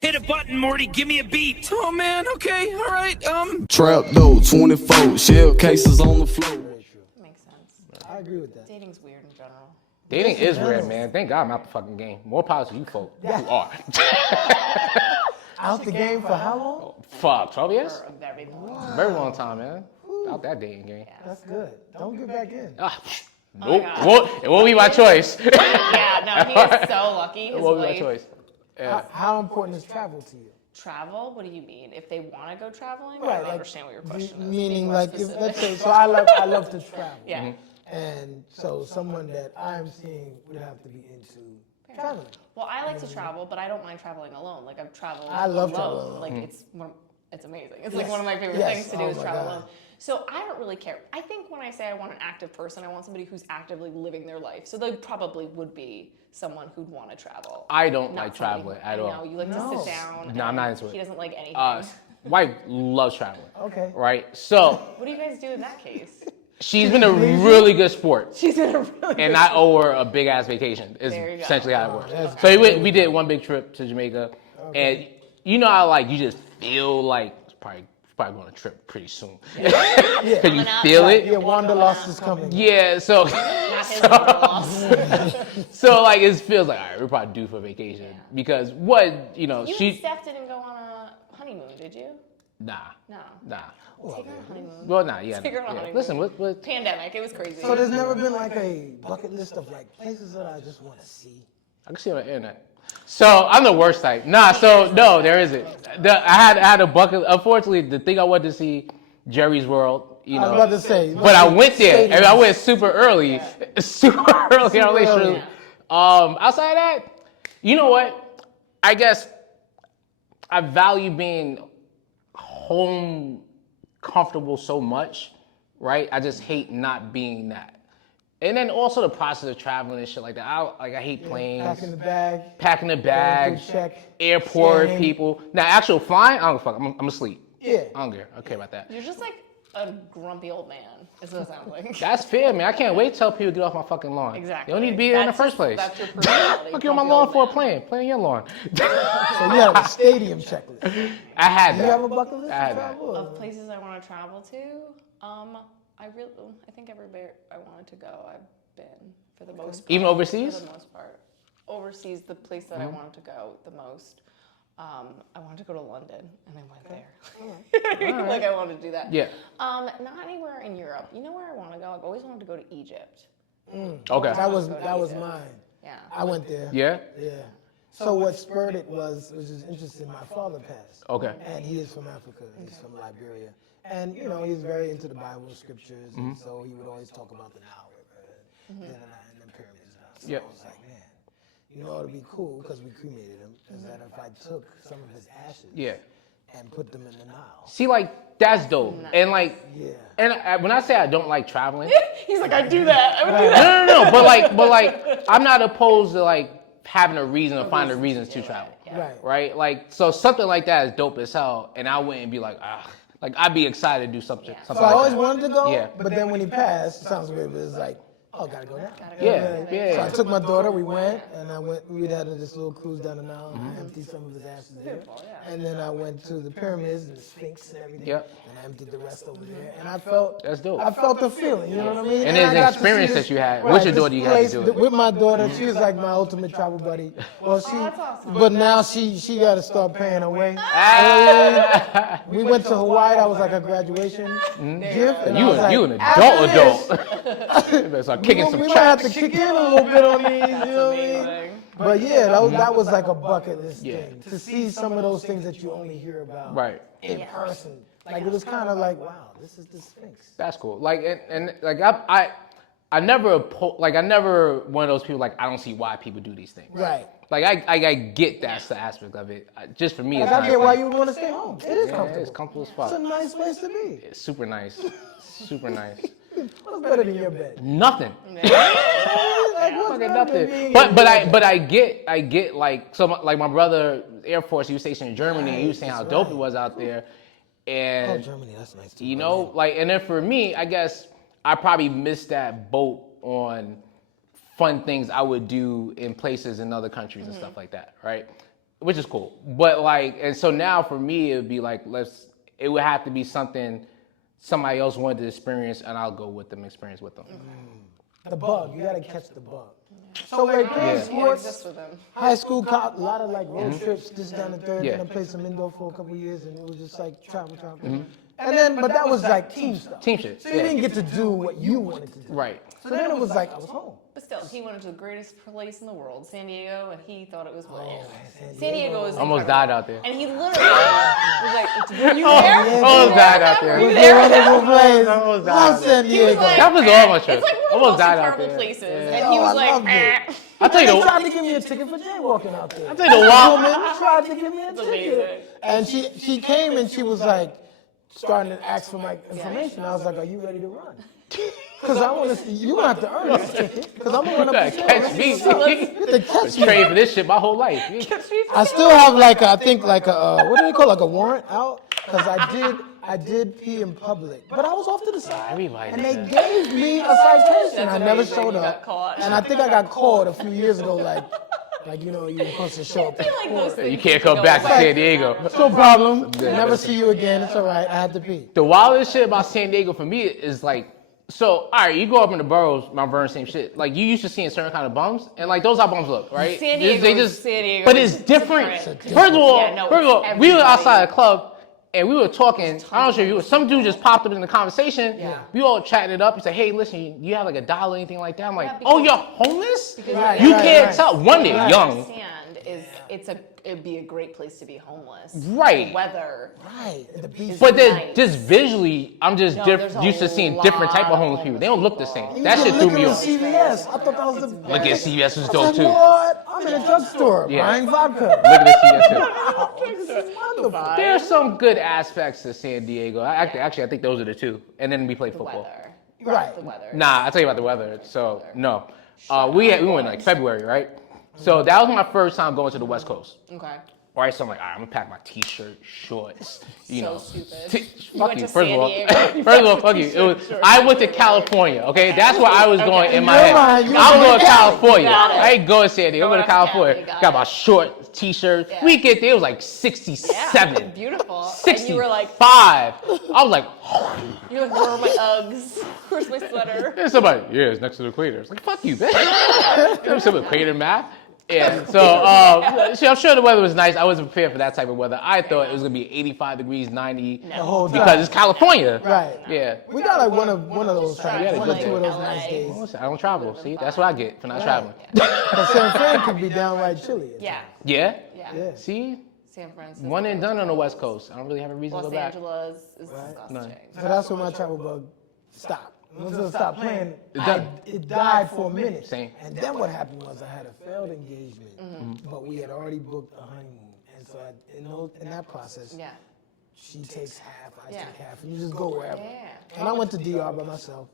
Hit a button, Morty. Give me a beat. Oh man, okay, all right. Trap though, 24 shell cases on the floor. Makes sense. I agree with that. Dating's weird in general. Dating is weird, man. Thank God I'm out the fucking game. More power to you folk who are. Out the game for how long? Fuck, 12 years? For a very long Very long time, man. Out that dating game. That's good. Don't get back in. Nope. God. It won't be my choice. Yeah, no, he is so lucky. His It won't be my wife choice. Yeah. How important is travel to you? travel. What do you mean? If they want to go traveling, I Right, don't like, understand what your question is. Meaning, Be more like, if, specific. let's say, so I love to travel. Yeah. And so someone that I'm seeing would have to be into traveling. Well, I like to travel, but I don't mind traveling alone. Like I've traveled I love alone. traveling alone. Like it's amazing. It's Yes. like one of my favorite Yes. things to do Oh is my travel God. alone. So I don't really care. I think when I say I want an active person, I want somebody who's actively living their life. So they probably would be someone who'd want to travel. I don't Not like somebody traveling who- at I all. know, you like No. to sit down. No, I'm and not into it. He doesn't like anything. Wife loves traveling. Okay. Right? So What do you guys do in that case? she's been a really good sport. She's in a really And I owe her a big ass vacation. Is There you go. essentially how it works. that's So we did one big trip to Jamaica, and you know how like you just feel like it's probably going on a trip pretty soon. Cause you Coming up. feel it. Yeah, Wanderlust is coming. Yeah. So Not his loss. so like it feels like all right, we're probably due for a vacation because what You and she Steph didn't go on a honeymoon, did you? nah. No. Nah. Take her on a honeymoon. Well, nah, yeah. Take her on a yeah. honeymoon. Listen, what Pandemic, it was crazy. So there's never been like a bucket list of like places that I just want to see. I can see it on the internet. So I'm the worst type. Nah, so no, there isn't. I had a bucket. Unfortunately, the thing I wanted to see, Jerry's World. You I know, was about to say. but I went there Stadium. and I went super early, super early. early. Outside of that, you know what? I guess I value being home comfortable so much, right? I just hate not being that. And then also the process of traveling and shit like that. I hate planes. Packing the bag. Packing the bag, Going through check, airport scanning. people. Now, actual flying, I don't give a fuck. I'm asleep. Yeah. I don't care. I don't care about that. You're just like a grumpy old man, is what it sounds like. That's fair, man. I can't wait till people get off my fucking lawn. Exactly. You don't need to be there in the That's first just- place. That's your personality. Fuck you on my grumpy lawn old for a man. plane. Play on your lawn. So you have a stadium checklist. I had Do that. you have a bucket list I had of that. travel? Of places I want to travel to, I think everywhere I wanted to go, I've been for the most part. Even overseas? For the most part. Overseas, the place that I wanted to go the most. I wanted to go to London, and I went there. Like I wanted to do that. Yeah. Not anywhere in Europe. You know where I want to go? I've always wanted to go to Egypt. Okay. That was mine. Yeah. I went there. Yeah? Yeah. So what spurred it was, which is interesting, my father passed. Okay. And he is from Africa. He's from Liberia. And, you know, he's very into the Bible scriptures. And so he would always talk about the Nile River and the pyramids. And so Yep. I was like, man, you know, it would be cool because we cremated him, is that if I took some of his ashes Yeah. and put them in the Nile. See, like, that's dope. And, like, Yeah. and when I say I don't like traveling, He's like, I'd do that. I would do that. no. But like, I'm not opposed to, like, having a reason or finding reasons to travel. Right. Right? Like, so something like that is dope as hell. And I wouldn't be like, like, I'd be excited to do something. So something I like always that. wanted to go, Yeah. but then when he passed, it sounds weird, but it's like, oh, gotta go now. Yeah, yeah. So I took my daughter, we went, and we had this little cruise down the Nile, and I emptied some of his ashes there. And then I went to the pyramids and the Sphinx and everything. Yep. And I emptied the rest over there. And I felt That's dope. I felt the feeling, you know what I mean? And there's I an got to experience see that you had. right, With your this daughter, you got to place do it. With my daughter, she was like my ultimate travel buddy. Well, that's awesome. but now she got to start paying her way. Ah! We went to Hawaii. That was like a graduation gift. And I was like, You an after adult. this, You better start kicking some we might have to tracks. kick in a little bit on these, you know what I mean? Amazing. But yeah, that was like a bucket list Yeah. thing. To see some of those things that you only hear about Right. in person. Like it was kind of like, wow, this is the Sphinx. That's cool. Like and like I never one of those people like I don't see why people do these things. Right. Like I get that's the aspect of it. Just for me, Like it's I not. get why you would want to stay home. It is Yeah, comfortable. it's comfortable as It's fuck. a nice place to be. It's super nice. Super nice. What's better than your bed? Nothing. Like, what's Fucking better than nothing. being But in but your I bed? but I get like like my brother Air Force. He was stationed in Germany. He was saying how That's dope right. it was out there, Oh, and Germany, that's nice too. you know like and then for me, I guess I probably missed that boat on fun things I would do in places in other countries and stuff like that, right? which is cool. But like, and so now for me, it would be like, it would have to be something somebody else wanted to experience, and I'll go with them, experience with them. The bug, you gotta catch the bug. So like playing Exist sports, with them. high school, a lot of like road trips, this down the third, Yeah. and I played some indoor for a couple years, and it was just like travel. And then, but that was like team stuff. Team shit. So you didn't get to do what you wanted to do. Right. So then it was like I was home. But still, he went to the greatest place in the world, San Diego, and he thought it was Oh, brilliant. San Diego is Almost incredible. died out there. And he literally was like, were you there? Almost died out there. Were you It was there? a wonderful place. Almost died Love out San He was Diego. like, That was all my trip. It's like one of the Almost most died out incredible there. places. Yeah. And he Oh, was I like, loved it. I'll tell you They the tried to give me a ticket for jaywalking out there. I'll tell you the wild. Woman tried to give me a amazing. ticket. And she came and she was like starting to ask for my information. I was like, are you ready to run? Because I want to see, you gonna have to earn this ticket. Because I'm gonna run up the Gotta stairs. catch me. You have to catch me. Trade for this shit my whole life. I still have like I think like a what do they call like a warrant out? Because I did pee in public, but I was off to the side, Everybody and does they that. gave me a citation. That's I never amazing. showed You got up, caught. and I think I got called a few years ago, like you know you were supposed to show up. I feel like those things You can't should come go back to away. San Diego. No problem. Never see you again. It's all right. I had to pee. The wildest shit about San Diego for me is like, so, all right, you go up in the boroughs, Mount Vernon, same shit. Like, you used to seeing certain kind of bums, and like, those how bums look, right? San They Diego just, is San Diego. but it's different. First of all, Yeah, no, we were everybody. outside a club, and we were talking. I don't know if you were, some dude just popped up in the conversation. Yeah. We all chatting it up. He said, hey, listen, you have like $1 or anything like that? I'm like, Yeah, oh, because- you're homeless? Right, You right, can't right. tell. One, they're young. Understand is it'd be a great place to be homeless. Right. The weather. Right. The beach. But then, Nice. just visually, I'm just No, there's a used to seeing different type of lot homeless of people. They don't look the same. You That get shit threw liquor me in off. CVS. I thought that was the Look at CVS was I was dope like, too. what? I'm in a drugstore Yeah. buying vodka. Look at the CVS too. Wow, this is wonderful. There are some good aspects to San Diego. Actually, I think those are the two. And then we play The football. weather. Right. The weather. Nah, I'll tell you about the weather. So, no. We went like February, right? So that was my first time going to the West Coast. Okay. All right, so I'm like, all right, I'm gonna pack my t-shirt, shorts, you So know. stupid. You Fuck went you, to first of San all. Diego. First of all, fuck you. It was, I went to California, okay? That's where I was going in my In your head. mind, you I was was going to going to California. Got it. I ain't going to San Diego. I'm going to Going to California. Cali, Got got my it. short t-shirt. Yeah. We get there, it was like Yeah. 67. Beautiful. 65. And you were like, I was like, you're like, where are my Uggs? Where's my sweater? there's somebody, yeah, it's next to the equator. It's like, fuck you, bitch. There's some equator math. Yeah, so see, I'm sure the weather was nice. I wasn't prepared for that type of weather. I thought it was gonna be 85 degrees, 90, The whole time. because it's California. Right. Yeah. We got like one of those times, Yeah, one or they two of did. those nice days. I don't travel. See, that's what I get for not traveling. But San Fran could be downright chilly. Yeah. Yeah. Yeah. Yeah. See, San Francisco. one and done on the West Coast. I don't really have a reason to Los go back. Angeles is disgusting. So that's when my travel bug stopped. Once I stopped playing, done. it died for a minute. Same. And then what happened was I had a failed engagement, but we had already booked a honeymoon. And so in that process, Yeah. she takes half, I Yeah. take half, and you just go wherever. Yeah. And I went to DR by myself,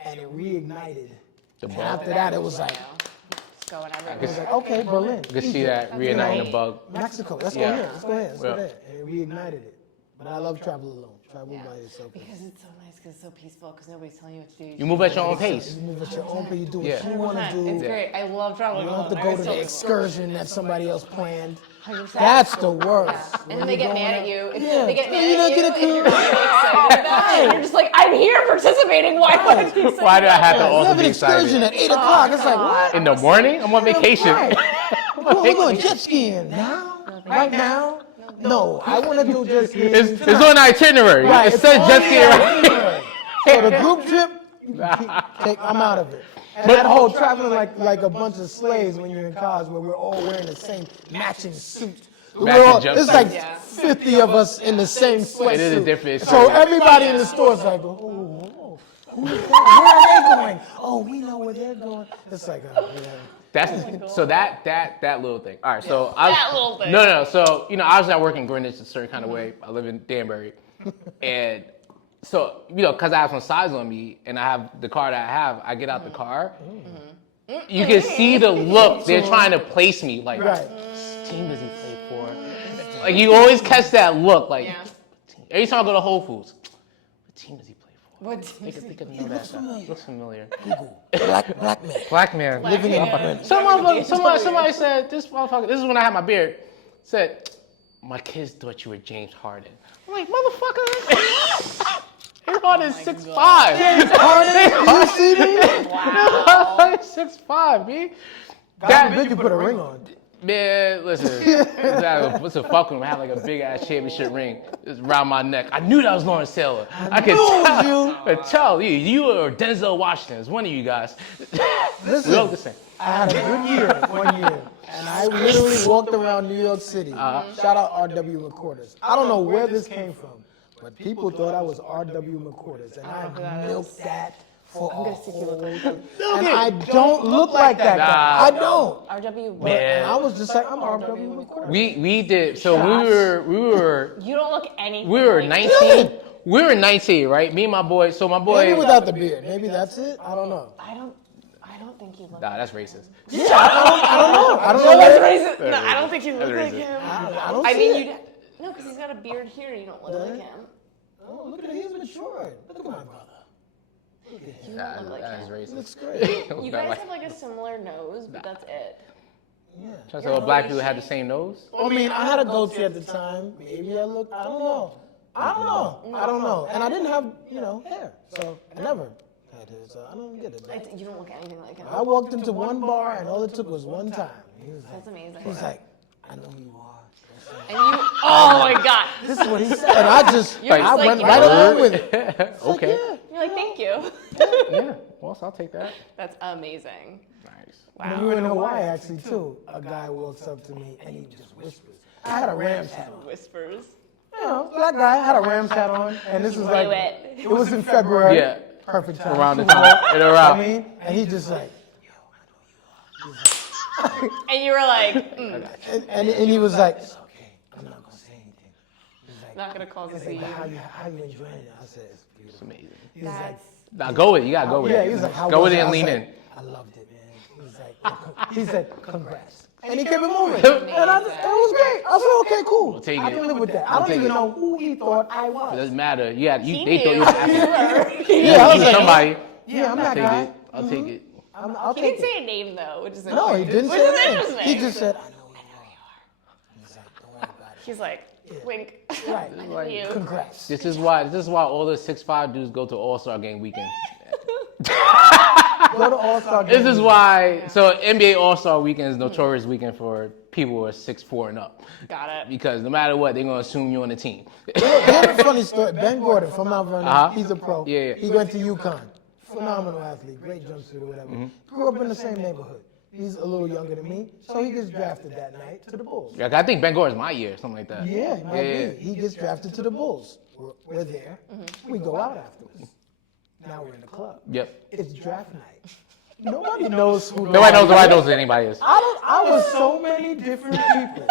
and it reignited. The And bug. after that, it was like, It's going it was everywhere. like okay, Berlin. You can see Egypt, that reigniting the you know, bug. Mexico. Let's Yeah. go here. Let's go here. Let's Yeah. go there. And it reignited it. But I love travel alone. Travel by yourself. Because it's so nice, because it's so peaceful, because nobody's telling you what to do. You move at your own pace. You move at your own pace. You do what Yeah. you want to It's do. great. I love traveling You don't have to alone. go to the excursion that somebody else planned. 100%. That's the worst. And then they get mad at you. If Yeah. they get Yeah, mad you at don't you, get a and you're clue. really excited about it. And you're just like, I'm here participating. Why would I be Why do I have to We also have be an excursion excited? at 8 o'clock. It's like, what? In the morning? I'm on vacation. Right. We're going jet skiing now? Right now? No, I want to do jet skiing. It's on the itinerary. Right, It it's says on just the get right. itinerary. So the group trip, I'm out of it. And that whole traveling like a bunch of slaves when you're in college, where we're all wearing the same matching suit. Matching It's like jumpsuits. 50 of us in the same sweatsuit. It is a different So experience. everybody in the store is like, oh, who's that? Where are they going? Oh, we know where they're going. It's like, oh, yeah. That's so that little thing. All right, so I That little thing. No. So obviously I work in Greenwich a certain kind of way. I live in Danbury, and so because I have some size on me and I have the car that I have, I get out the car. You can see the look. They're trying to place me. Like, Right. what team does he play for? Like you always catch that look. Like Yeah. every time I go to Whole Foods, what team does he play for? What? They could know that. Looks familiar. Black man. Black man. Living in Greenwich. Somebody said this motherfucker. This is when I had my beard. said, my kids thought you were James Harden. I'm like, motherfucker. James Harden is 6'5". James Harden, you see me? Wow. 6'5", B. God forbid you put a ring on. Man, listen. What's a fuck with him? I had like a big ass championship ring just around my neck. I knew that was Lawrence Taylor. I could tell you or Denzel Washington. It's one of you guys. Listen, We look the same. I had a good year one year, and I literally walked around New York City. Shout out R.W. McQuarters. I don't know where this came from, but people thought I was R.W. McQuarters, and I milked that for a whole time. And I don't look like that guy. I don't. RW. But and I was just like, I'm R.W. McQuarters. We did. So we were. You don't look anything. We were like 19. We were 19, right? Me and my boy. So my boy. Maybe without the beard. Maybe that's it. I don't know. I don't think you look. Nah, that's racist. Yeah, I don't know. I don't know. That's What racist. No, I don't think you look like him. I don't I see mean, it. you. No, because he's got a beard here. You don't look like him. Oh, look at him. He's matured. Look at my brother. You don't look like That is him. racist. Looks great. You guys have like a similar nose, but that's it. Yeah. Trying to say all black people had the same nose. I mean, I had a goatee at the time. Maybe I looked. I don't know. I don't know. And I didn't have, hair. So I never had hair. So I don't get it. You don't look anything like him. I walked into one bar and all it took was one time. He was That's amazing. He's like, I know who you are. And you. Oh my God. This is what he said. And I just, You're just I like, went you right know along what? with it. Okay. You're like, thank you. Yeah. Well, I'll take that. That's amazing. Nice. When we were in Hawaii, actually, too, a guy walks up to me and he just whispers. I had a Rams hat on. Whispers. Black guy, had a Rams hat on, and this was like, it. it was in February. Yeah. Perfect time. Around the Super Bowl. time. And around. I mean, and he just like, And you were like, and he was like, it's okay, I'm not gonna say anything. He's like, not gonna cause a he's like, scene. but how you enjoying it? I said, it's beautiful. Amazing. He was like, That's. Nah, go with it. You gotta go with yeah, it. he was like, how Go was with it I and was lean like, in. I loved it, man. He was like, he said, congrats. And he kept it moving. And it was great. I said, okay, cool. take I it. can live with that. I don't take even it. know who he thought I It was. doesn't matter. They He thought you knew. was African. Yeah, I was like, Somebody. yeah, I'm I'll that take guy. it. I'll take it. I'll He take didn't it. say a name though, which is No, he didn't which say is a name. interesting. He just said, I know who you are. He's like, don't worry about it. He's like, wink. Right. I know you. Congrats. This is why all the 6'5" dudes go to All-Star Game weekend. Go to All-Star game. This is why. So NBA All-Star Weekend is notorious weekend for people who are 6'4" and up. Got it. Because no matter what, they're gonna assume you're on the team. Here's a funny story. Ben Gordon from Mount Vernon, he's a pro. Yeah. He went to UConn. Phenomenal athlete, great jumpsuit or whatever. Grew up in the same neighborhood. He's a little younger than me, so he gets drafted that night to the Bulls. Like, I think Ben Gordon's my year, something like that. Yeah, he might Yeah. be. He gets drafted to the Bulls. We're there. We go out afterwards. Now we're in the club. Yep. It's draft night. Nobody knows who. Nobody knows who anybody is. I was so many different people.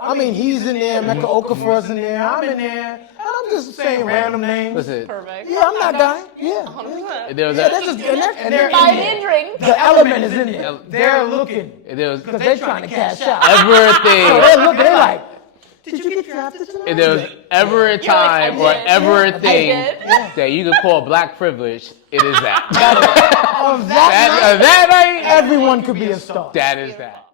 I mean, he's in there, Mecca Okafor's in there, I'm in there, and I'm just saying random names. Listen, Perfect. Yeah, I'm that guy. Yeah. 100%. there was Yeah, that. they're just and they're Buy in me there. a drink. The element is in there. They're looking There was because they're trying to cash out. ever a So thing. they're looking. They're like, did you get drafted tonight? If there was ever a time You're like, or I did. ever a I thing did. that you could call black privilege, it is that. On that night, That night, everyone could be a star. that is that.